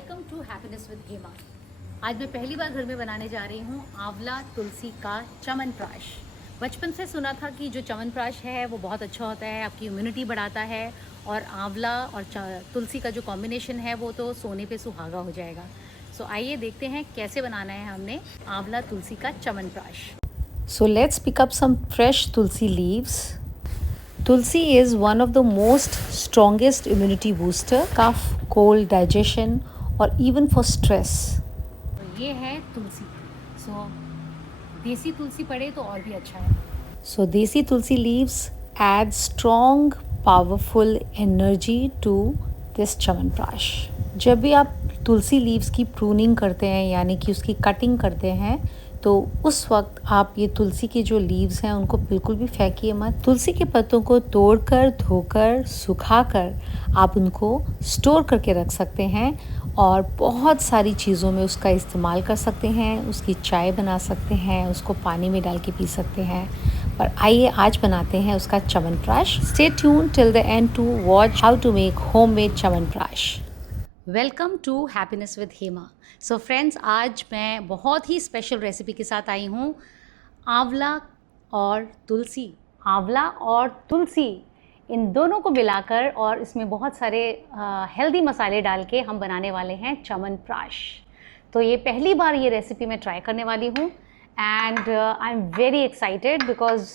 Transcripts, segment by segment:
Welcome to happiness with Hema. आज मैं पहली बार घर में बनाने जा रही हूँ आंवला तुलसी का च्यवनप्राश। बचपन से सुना था कि जो च्यवनप्राश है वो बहुत अच्छा होता है, आपकी इम्यूनिटी बढ़ाता है और आंवला और तुलसी का जो कॉम्बिनेशन है वो तो सोने पे सुहागा हो जाएगा। सो आइए देखते हैं कैसे बनाना है हमने आंवला तुलसी का chyawanprash. So let's pick up some fresh tulsi leaves. Tulsi is one of the most strongest immunity booster, cough, cold, digestion or even for stress. तो ये है तुलसी। सो देसी तुलसी पड़े तो और भी अच्छा है। So देसी तुलसी leaves add strong, powerful energy to this chyawanprash. जब भी आप तुलसी लीव्स की प्रूनिंग करते हैं यानी कि उसकी कटिंग करते हैं तो उस वक्त आप ये तुलसी के जो लीव्स हैं उनको बिल्कुल भी फेंकिए मत। तुलसी के पत्तों को तोड़कर, धोकर, सुखाकर आप उनको स्टोर करके रख सकते हैं और बहुत सारी चीज़ों में उसका इस्तेमाल कर सकते हैं। उसकी चाय बना सकते हैं, उसको पानी में डाल के पी सकते हैं। पर आइए आज बनाते हैं उसका chyawanprash. Stay tune till the end to watch how to make homemade chyawanprash. Welcome to happiness with Hema. So friends, आज मैं बहुत ही स्पेशल रेसिपी के साथ आई हूँ आंवला और तुलसी। आंवला और तुलसी इन दोनों को मिलाकर और इसमें बहुत सारे हेल्दी मसाले डाल के हम बनाने वाले हैं च्यवनप्राश। तो ये पहली बार ये रेसिपी मैं ट्राई करने वाली हूँ and I am very excited because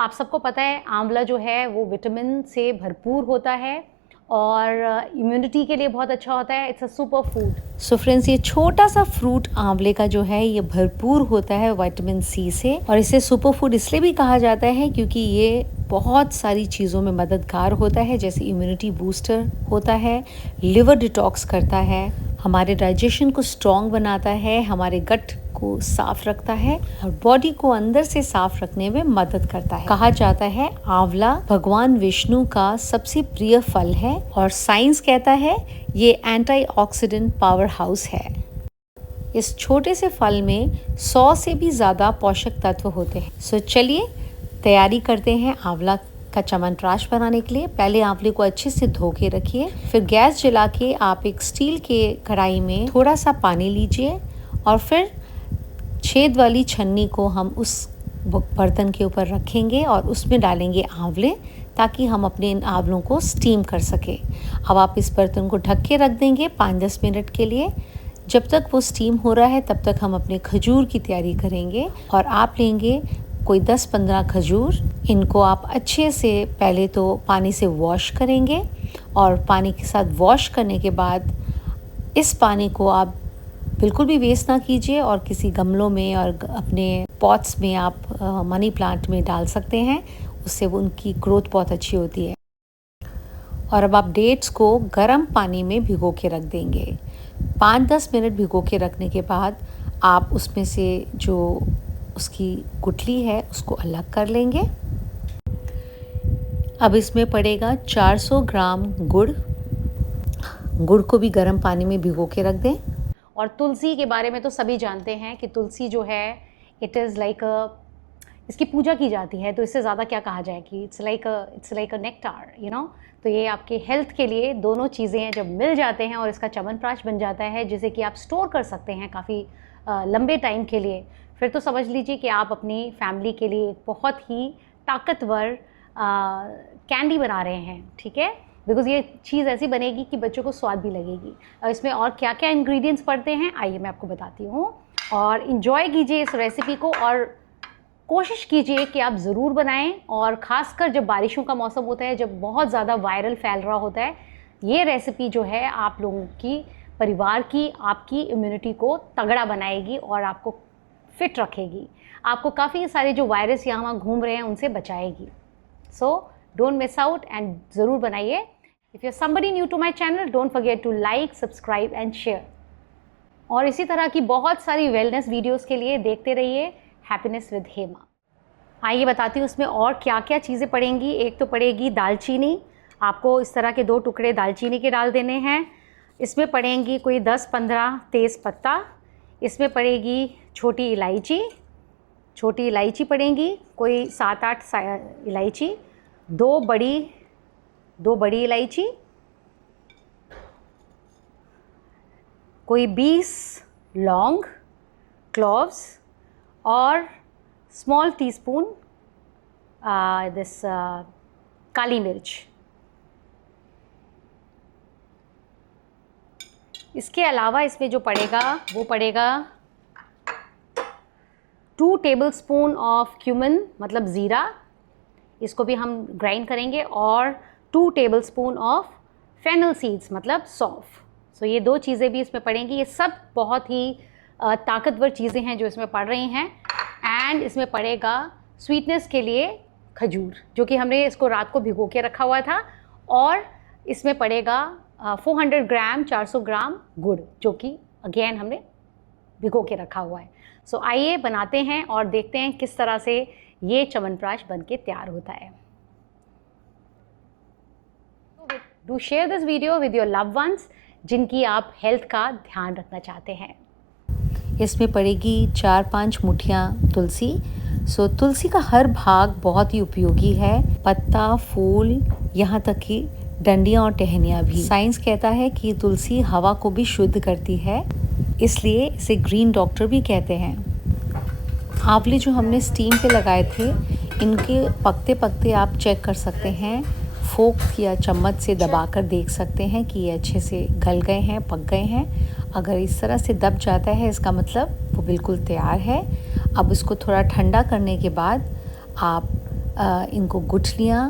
आप सबको पता है आंवला जो है वो विटामिन से भरपूर होता है और इम्यूनिटी के लिए बहुत अच्छा होता है। It's a super food. So friends, ये छोटा सा फ्रूट आंवले का जो है ये भरपूर होता है विटामिन सी से और इसे सुपर फूड इसलिए भी कहा जाता है क्योंकि ये बहुत सारी चीज़ों में मददगार होता है, जैसे इम्यूनिटी बूस्टर होता है, लिवर डिटॉक्स करता है, हमारे डाइजेशन को स्ट्रॉन्ग बनाता है, हमारे गट को साफ रखता है और बॉडी को अंदर से साफ रखने में मदद करता है। कहा जाता है आंवला भगवान विष्णु का सबसे प्रिय फल है और साइंस कहता है ये एंटीऑक्सीडेंट पावर हाउस है। इस छोटे से फल में 100 से भी ज़्यादा पोषक तत्व होते हैं। सो चलिए तैयारी करते हैं आंवला का च्यवनप्राश बनाने के लिए। पहले आंवले को अच्छे से धो के रखिए, फिर गैस जला के आप एक स्टील के कढ़ाई में थोड़ा सा पानी लीजिए और फिर छेद वाली छन्नी को हम उस बर्तन के ऊपर रखेंगे और उसमें डालेंगे आंवले ताकि हम अपने इन आंवलों को स्टीम कर सके। अब आप इस बर्तन को ढक के रख देंगे 5-10 मिनट के लिए। जब तक वो स्टीम हो रहा है तब तक हम अपने खजूर की तैयारी करेंगे और आप लेंगे कोई 10-15 खजूर। इनको आप अच्छे से पहले तो पानी से वॉश करेंगे और पानी के साथ वॉश करने के बाद इस पानी को आप बिल्कुल भी वेस्ट ना कीजिए और किसी गमलों में और अपने पॉट्स में आप मनी प्लांट में डाल सकते हैं, उससे उनकी ग्रोथ बहुत अच्छी होती है। और अब आप डेट्स को गर्म पानी में भिगो के रख देंगे। 5-10 मिनट भिगो के रखने के बाद आप उसमें से जो उसकी गुठली है उसको अलग कर लेंगे। अब इसमें पड़ेगा 400 ग्राम गुड़। गुड़ को भी गर्म पानी में भिगो के रख दें। और तुलसी के बारे में तो सभी जानते हैं कि तुलसी जो है इट इज़ लाइक इसकी पूजा की जाती है, तो इससे ज़्यादा क्या कहा जाए कि it's like a nectar, you know. तो ये आपके हेल्थ के लिए दोनों चीज़ें जब मिल जाते हैं और इसका च्यवनप्राश बन जाता है जिसे कि आप स्टोर कर सकते हैं काफ़ी लंबे टाइम के लिए, फिर तो समझ लीजिए कि आप अपनी फैमिली के लिए एक बहुत ही ताकतवर कैंडी बना रहे हैं, ठीक है। बिकॉज़ ये चीज़ ऐसी बनेगी कि बच्चों को स्वाद भी लगेगी। और इसमें और क्या क्या इंग्रेडिएंट्स पड़ते हैं आइए मैं आपको बताती हूँ और इन्जॉय कीजिए इस रेसिपी को और कोशिश कीजिए कि आप ज़रूर बनाएं। और ख़ासकर जब बारिशों का मौसम होता है, जब बहुत ज़्यादा वायरल फैल रहा होता है, ये रेसिपी जो है आप लोगों की परिवार की आपकी इम्यूनिटी को तगड़ा बनाएगी और आपको फिट रखेगी, आपको काफ़ी सारे जो वायरस यहाँ वहाँ घूम रहे हैं उनसे बचाएगी। So don't miss out and ज़रूर बनाइए। If you are somebody new to my channel don't forget to like, subscribe and share. और इसी तरह की बहुत सारी वेलनेस वीडियोस के लिए देखते रहिए हैप्पीनेस विद हेमा। आइए बताती हूँ उसमें और क्या क्या चीज़ें पड़ेंगी। एक तो पड़ेगी दालचीनी, आपको इस तरह के 2 टुकड़े दालचीनी के डाल देने हैं। इसमें पड़ेंगी कोई 10-15 तेज़ पत्ता। इसमें पड़ेगी छोटी इलायची पड़ेंगी कोई 7-8 इलायची, 2 बड़ी इलायची, कोई 20 लौंग, क्लोव्स और स्मॉल टीस्पून दिस काली मिर्च। इसके अलावा इसमें जो पड़ेगा वो पड़ेगा 2 टेबलस्पून ऑफ क्यूमिन मतलब ज़ीरा, इसको भी हम ग्राइंड करेंगे, और 2 टेबलस्पून ऑफ फेनल सीड्स मतलब सौंफ। सो ये 2 चीज़ें भी इसमें पड़ेंगी। ये सब बहुत ही ताकतवर चीज़ें हैं जो इसमें पड़ रही हैं। एंड इसमें पड़ेगा स्वीटनेस के लिए खजूर, जो कि हमने इसको रात को भिगो के रखा हुआ था। और इसमें पड़ेगा 400 ग्राम 400 ग्राम गुड़, जो कि अगेन हमने भिगो के रखा हुआ है। सो आइए बनाते हैं और देखते हैं किस तरह से ये च्यवनप्राश बन के तैयार होता है। Do share this video with your loved ones जिनकी आप हेल्थ का ध्यान रखना चाहते हैं। इसमें पड़ेगी 4-5 मुठियाँ तुलसी। सो तुलसी का हर भाग बहुत ही उपयोगी है, पत्ता, फूल, यहाँ तक कि डंडियाँ और टहनियाँ भी। साइंस कहता है कि तुलसी हवा को भी शुद्ध करती है, इसलिए इसे ग्रीन डॉक्टर भी कहते हैं। आंवले जो हमने स्टीम पे लगाए थे, इनके पकते पकते आप चेक कर सकते हैं, फोक या चम्मच से दबाकर देख सकते हैं कि ये अच्छे से गल गए हैं, पक गए हैं। अगर इस तरह से दब जाता है, इसका मतलब वो बिल्कुल तैयार है। अब इसको थोड़ा ठंडा करने के बाद आप इनको गुठलियाँ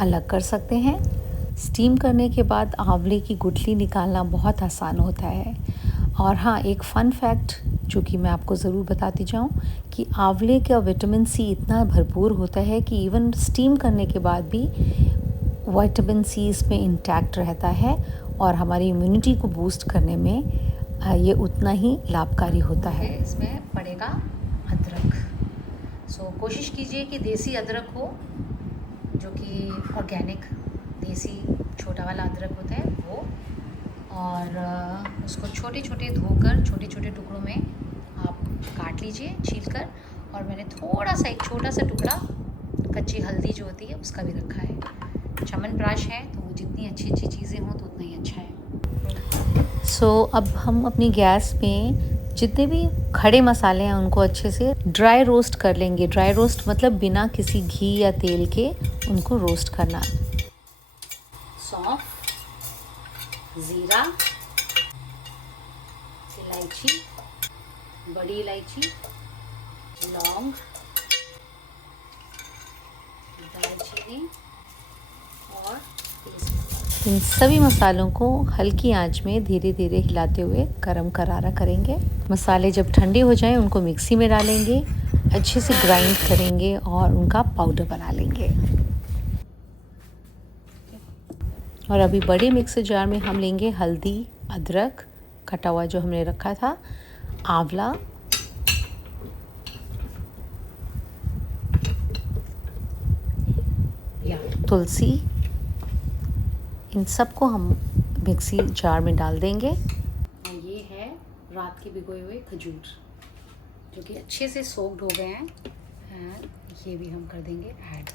अलग कर सकते हैं। स्टीम करने के बाद आंवले की गुठली निकालना बहुत आसान होता है। और हाँ, एक फ़न फैक्ट जो कि मैं आपको ज़रूर बताती जाऊँ कि आंवले का विटामिन सी इतना भरपूर होता है कि इवन स्टीम करने के बाद भी विटामिन सी इसमें इंटैक्ट रहता है और हमारी इम्यूनिटी को बूस्ट करने में ये उतना ही लाभकारी होता है। इसमें पड़ेगा अदरक। सो कोशिश कीजिए कि देसी अदरक हो, जो कि ऑर्गेनिक देसी छोटा वाला अदरक होता है वो। और उसको छोटे छोटे धोकर छोटे छोटे टुकड़ों में आप काट लीजिए छील कर। और मैंने थोड़ा सा एक छोटा सा टुकड़ा कच्ची हल्दी जो होती है उसका भी रखा है। च्यवनप्राश है तो जितनी अच्छी अच्छी चीज़ें हों तो उतना ही अच्छा है। अब हम अपनी गैस में जितने भी खड़े मसाले हैं उनको अच्छे से ड्राई रोस्ट कर लेंगे। ड्राई रोस्ट मतलब बिना किसी घी या तेल के उनको रोस्ट करना। सौंफ, ज़ीरा, इलायची, बड़ी इलायची, लौंग, दालचीनी और इन सभी मसालों को हल्की आंच में धीरे धीरे हिलाते हुए गरम करारा करेंगे। मसाले जब ठंडे हो जाएं उनको मिक्सी में डालेंगे, अच्छे से ग्राइंड करेंगे और उनका पाउडर बना लेंगे। और अभी बड़े मिक्सर जार में हम लेंगे हल्दी, अदरक कटा हुआ जो हमने रखा था, आंवला, तुलसी, इन सबको हम मिक्सी जार में डाल देंगे। और ये है रात के भिगोए हुए खजूर जो कि अच्छे से सोक्ड हो गए हैं। एंड ये भी हम कर देंगे ऐड।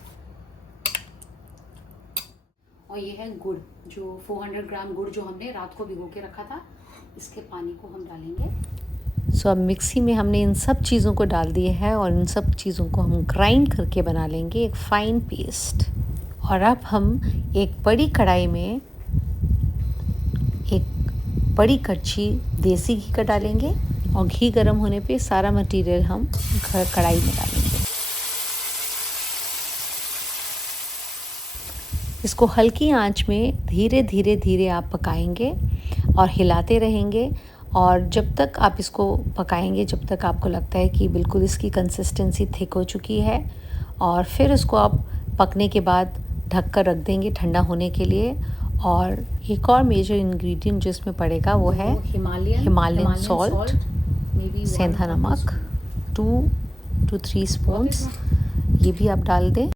और ये है गुड़, जो 400 ग्राम गुड़ जो हमने रात को भिगो के रखा था, इसके पानी को हम डालेंगे। अब मिक्सी में हमने इन सब चीज़ों को डाल दिए है और इन सब चीज़ों को हम ग्राइंड करके बना लेंगे एक फ़ाइन पेस्ट। और अब हम एक बड़ी कढ़ाई में एक बड़ी कड़छी देसी घी का डालेंगे और घी गर्म होने पे सारा मटेरियल हम कढ़ाई में डालेंगे। इसको हल्की आंच में धीरे धीरे धीरे आप पकाएंगे और हिलाते रहेंगे। और जब तक आप इसको पकाएंगे, जब तक आपको लगता है कि बिल्कुल इसकी कंसिस्टेंसी थिक हो चुकी है, और फिर इसको आप पकने के बाद ढक कर रख देंगे ठंडा होने के लिए। और एक और मेजर इंग्रेडिएंट जो इसमें पड़ेगा वो है हिमालयन सॉल्ट, सेंधा नमक 2 to 3 स्पून्स, ये भी आप डाल दें,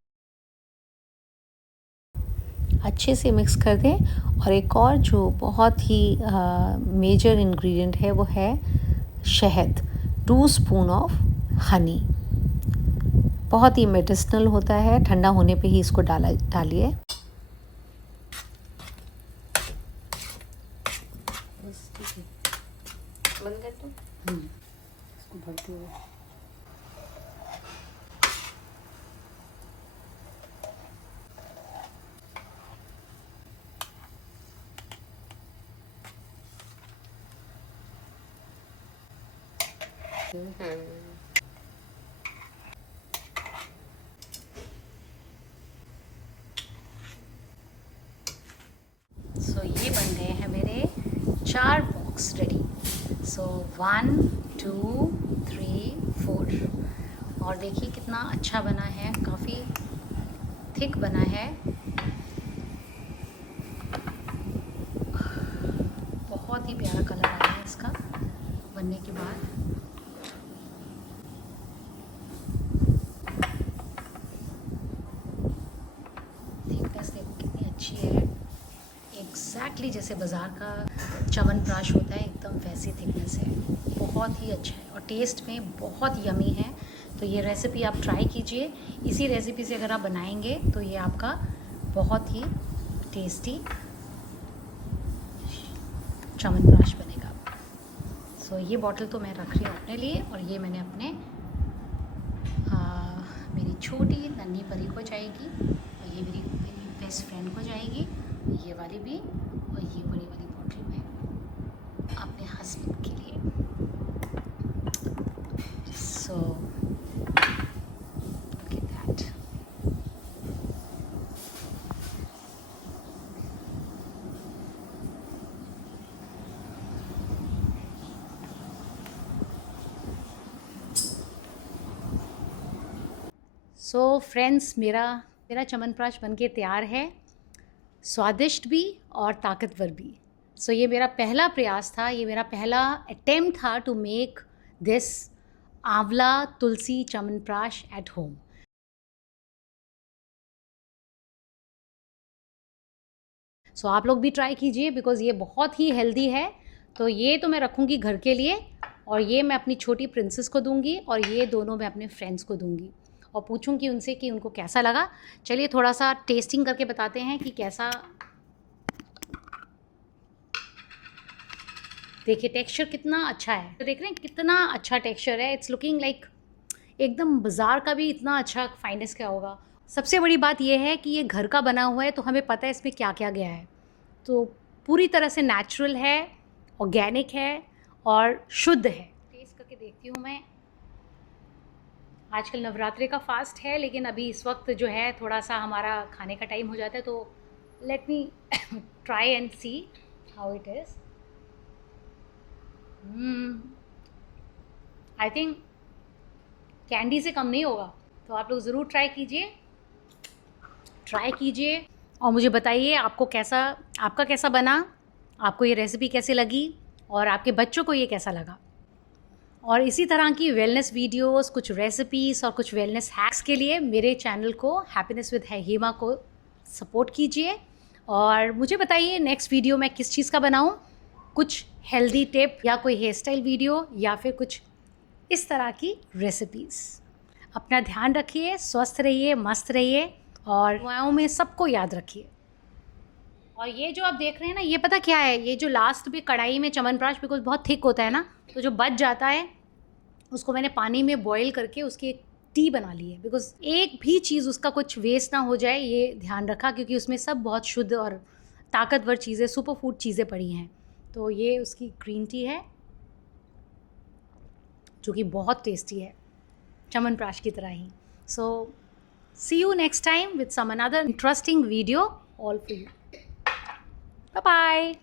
अच्छे से मिक्स कर दें। और एक और जो बहुत ही मेजर इंग्रेडिएंट है वो है शहद, 2 स्पून ऑफ हनी। बहुत ही मेडिसिनल होता है, ठंडा होने पे ही इसको डालिए। बंद कर दो। इसको भरते हुए सो ये बन गए हैं मेरे 4 बॉक्स रेडी। सो 1 2 3 4 और देखिए कितना अच्छा बना है, काफ़ी थिक बना है, बहुत ही प्यारा कलर आया है इसका बनने के बाद। थिकनेस देखो कितनी अच्छी है, एग्जैक्टली जैसे बाज़ार का च्यवनप्राश होता है एकदम वैसी थिकनेस है, बहुत ही अच्छा है और टेस्ट में बहुत यमी है। तो ये रेसिपी आप ट्राई कीजिए, इसी रेसिपी से अगर आप बनाएंगे तो ये आपका बहुत ही टेस्टी च्यवनप्राश बनेगा। सो ये बॉटल तो मैं रख रही हूँ अपने लिए और ये मैंने अपने मेरी छोटी नन्ही परी को जाएगी और ये मेरी बेस्ट फ्रेंड को जाएगी, ये वाली भी, और ये बड़ी वाली बॉटल में अपने हस्बैंड के लिए। So look at that. So friends, मेरा च्यवनप्राश बनके तैयार है, स्वादिष्ट भी और ताकतवर भी। सो ये मेरा पहला प्रयास था, ये मेरा पहला अटेम्प्ट था टू मेक दिस आंवला तुलसी च्यवनप्राश एट होम। सो आप लोग भी ट्राई कीजिए बिकॉज़ ये बहुत ही हेल्दी है। तो ये तो मैं रखूँगी घर के लिए और ये मैं अपनी छोटी प्रिंसेस को दूँगी और ये दोनों मैं अपने फ्रेंड्स को दूँगी और पूछूँगी उनसे कि उनको कैसा लगा। चलिए थोड़ा सा टेस्टिंग करके बताते हैं कि कैसा। देखिए टेक्सचर कितना अच्छा है, तो देख रहे हैं कितना अच्छा टेक्सचर है। इट्स लुकिंग लाइक एकदम बाज़ार का भी इतना अच्छा फाइनेस क्या होगा। सबसे बड़ी बात यह है कि ये घर का बना हुआ है तो हमें पता है इसमें क्या क्या गया है, तो पूरी तरह से नेचुरल है, ऑर्गेनिक है और शुद्ध है। टेस्ट करके देखती हूँ मैं। आजकल नवरात्रि का फास्ट है लेकिन अभी इस वक्त जो है थोड़ा सा हमारा खाने का टाइम हो जाता है, तो let me try and see how it is. I think candy से कम नहीं होगा, तो आप लोग ज़रूर ट्राई कीजिए और मुझे बताइए आपका कैसा बना, आपको ये रेसिपी कैसी लगी और आपके बच्चों को ये कैसा लगा। और इसी तरह की वेलनेस वीडियोस, कुछ रेसिपीज़ और कुछ वेलनेस हैक्स के लिए मेरे चैनल को हैप्पीनेस विद हेमा को सपोर्ट कीजिए और मुझे बताइए नेक्स्ट वीडियो मैं किस चीज़ का बनाऊं, कुछ हेल्दी टिप या कोई हेयर स्टाइल वीडियो या फिर कुछ इस तरह की रेसिपीज़। अपना ध्यान रखिए, स्वस्थ रहिए, मस्त रहिए और दुआओं में सबको याद रखिए। और ये जो आप देख रहे हैं ना, ये पता क्या है, ये जो लास्ट में कढ़ाई में च्यवनप्राश बिकॉज बहुत थिक होता है ना, तो जो बच जाता है उसको मैंने पानी में बॉईल करके उसकी एक टी बना ली है, बिकॉज एक भी चीज़ उसका कुछ वेस्ट ना हो जाए ये ध्यान रखा, क्योंकि उसमें सब बहुत शुद्ध और ताकतवर चीज़ें, सुपर फूड चीज़ें पड़ी हैं। तो ये उसकी ग्रीन टी है जो कि बहुत टेस्टी है, च्यवनप्राश की तरह ही। So see you next time with some another interesting video all for you. Bye bye.